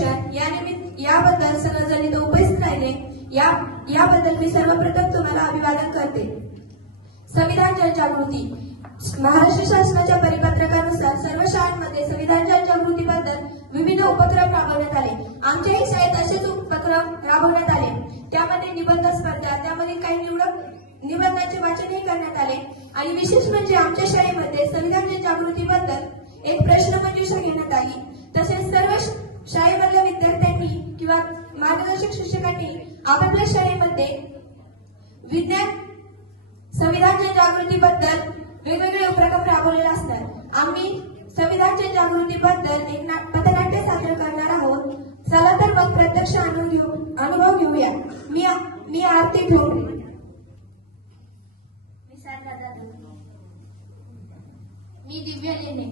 मार्गदर्शन या निमित्त याबद्दल सर्वजण इथं उपस्थित राहिले. या याबद्दल मी सर्वप्रथम तुम्हाला अभिवादन करते. संविधान जनजागृती. महाराष्ट्र शासनाच्या परिपत्रकानुसार सर्व शाळांमध्ये संविधान जनजागृतीबद्दल विविध उपक्रम राबवण्यात आले. आमच्याही शाळेत असेच उपक्रम राबवण्यात आले. त्यामध्ये निबंध स्पर्धा त्यामध्ये काही निवडक निबंधांचे वाचनही करण्यात आले. आणि विशेष म्हणजे आमच्या शाळेमध्ये शिक्षक शिक्षकांनी आपापल्या शाळेमध्ये विज्ञान संविधानच्या जागृतीबद्दल वेगवेगळे उपक्रम राबवलेले असतात. आम्ही संविधानच्या जागृतीबद्दल एक पथनाट्य सादर करणार आहोत. चला तर मग प्रत्यक्ष अनुभव घेऊ अनुभव घेऊया. मी मी आरती ठोंबरे. मी सारखा मी दिव्या लेणे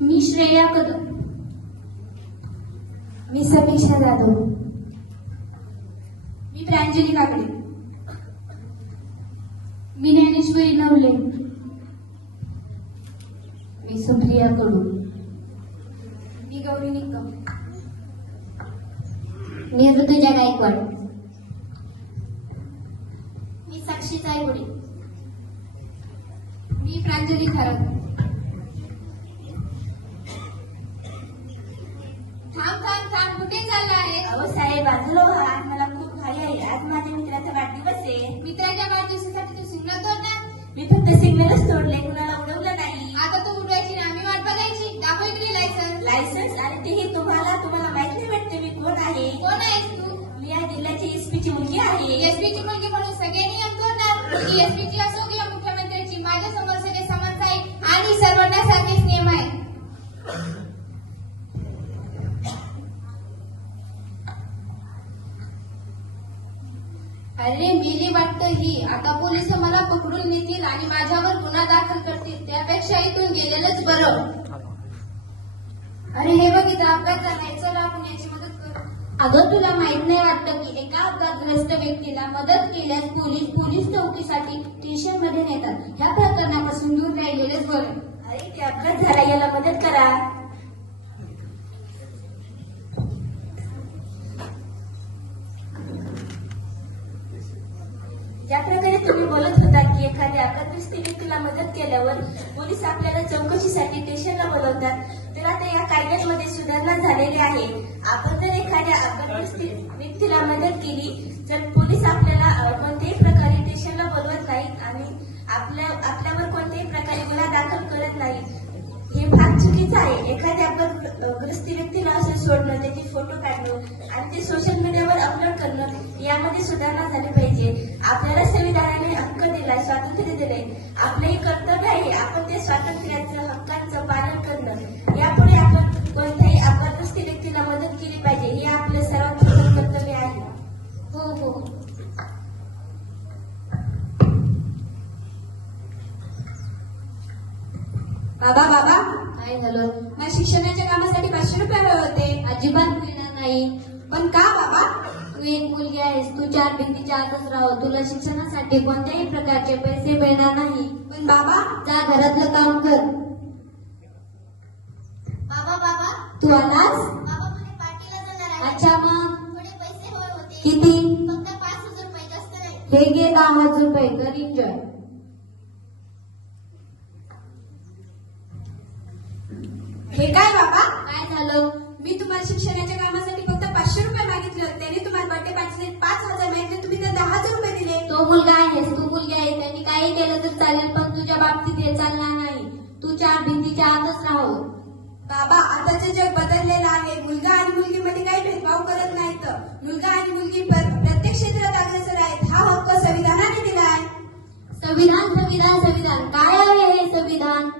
मी श्रेया कदम. मी समीक्षा जाधव मी प्रांजली काकडे. मी ज्ञानेश्वरी नवले. मी सुप्रिया कडू मी गौरी निकम. मी ऋतुजा गायकवाड. मी साक्षी चायगुडी मी प्रांजली खरग कुठे चालला आहे अहो साहेब बाजूला व्हा मला खूप घाई आहे. आज माझ्या मित्राचा वाढदिवस आहे. मित्राच्या वाढदिवसासाठी तू सिग्नल तोडणार मी फक्त सिग्नलच तोडले. कुणाला उडवलं नाही. आता तू उडवायची ना. आम्ही वाट बघायची. दाखव इकडे लायसन लायसन्स आणि तेही तुम्हाला तुम्हाला माहीत नाही वाटते मी कोण आहे. कोण आहेस तू? मी या जिल्ह्याची एसपीची मुलगी आहे. एसपीची मुलगी म्हणून सगळे नियम तोडणार. एसपीची असो अरे मेली वाटतं ही. आता पोलीस मला पकडून नेतील आणि माझ्यावर गुन्हा दाखल करतील. त्यापेक्षा इथून गेलेलंच बरं. अरे हे बघ इथं अपघात झालाय. चल आपण याची मदत करू. अगं तुला माहीत नाही वाटतं की एका अपघातग्रस्त व्यक्तीला मदत केल्यास पोलीस पोलीस चौकीसाठी स्टेशनमध्ये नेतात. ह्या प्रकरणापासून दूर राहिलेलेच बरं. अरे ते अपघात झाला याला मदत करा. मदत केल्यावर पोलीस आपल्याला चौकशीसाठी स्टेशनला बोलवतात. तर आता या कायद्यांमध्ये सुधारणा झालेली आहे. आपण जर एखाद्या आपण व्यक्तीला मदत केली तर पोलीस आपल्याला कोणत्याही प्रकारे स्टेशनला बोलवत नाहीत आणि आपल्या आपल्यावर कोणत्याही प्रकारे गुन्हा दाखल करत नाही. हे फार चुकीचं आहे. एखाद्या अपघातग्रस्त व्यक्तीला असं सोडणं त्याचे फोटो काढणं आणि ते सोशल मीडियावर अपलोड करणं यामध्ये सुधारणा झाली पाहिजे. आपल्याला संविधानाने हक्क दिलाय स्वातंत्र्य दिलंय. आपलं हे कर्तव्य आहे आपण ते स्वातंत्र्याचं हक्कांचं पालन करणं. यापुढे आपण कोणत्याही अपघातग्रस्त व्यक्तीला मदत केली पाहिजे हे आपलं सर्वात मोठं कर्तव्य आहे. हो हो. बाबा बाबा. काय झालं मला शिक्षणाच्या कामासाठी पाचशे रुपये हवे होते. अजिबात मिळणार नाही. पण का बाबा? तू एक मुलगी आहेस तू चार भिंतीच्या आतच राह. तुला शिक्षणासाठी कोणत्याही प्रकारचे पैसे मिळणार नाही. पण बाबा जा घरातलं काम कर. बाबा बाबा. तू आलास? बाबा म्हणे पार्टीला जाणार आहे. अच्छा मग? थोडे पैसे हवे होते. किती? फक्त पाच हजार रुपये जास्त नाही. हे घे दहा हजार रुपये कर एन्जॉय हे काय बाबा? काय झालं? मी तुम्हाला शिक्षणाच्या कामासाठी मुलगा आहेस तू मुलगी आहे त्यांनी काही केलं तर चालेल पण तुझ्या बाबतीत हे चालणार नाही. तू चार भिंतीच्या आतच राहो. बाबा आताचे जग बदललेलं आहे मुलगा आणि मुलगी मध्ये काही भेदभाव करत नाही तर मुलगा आणि मुलगी प्रत्येक क्षेत्रात अग्रेसर आहेत. हा हक्क संविधानाने दिला आहे संविधान संविधान संविधान. काय आहे हे संविधान?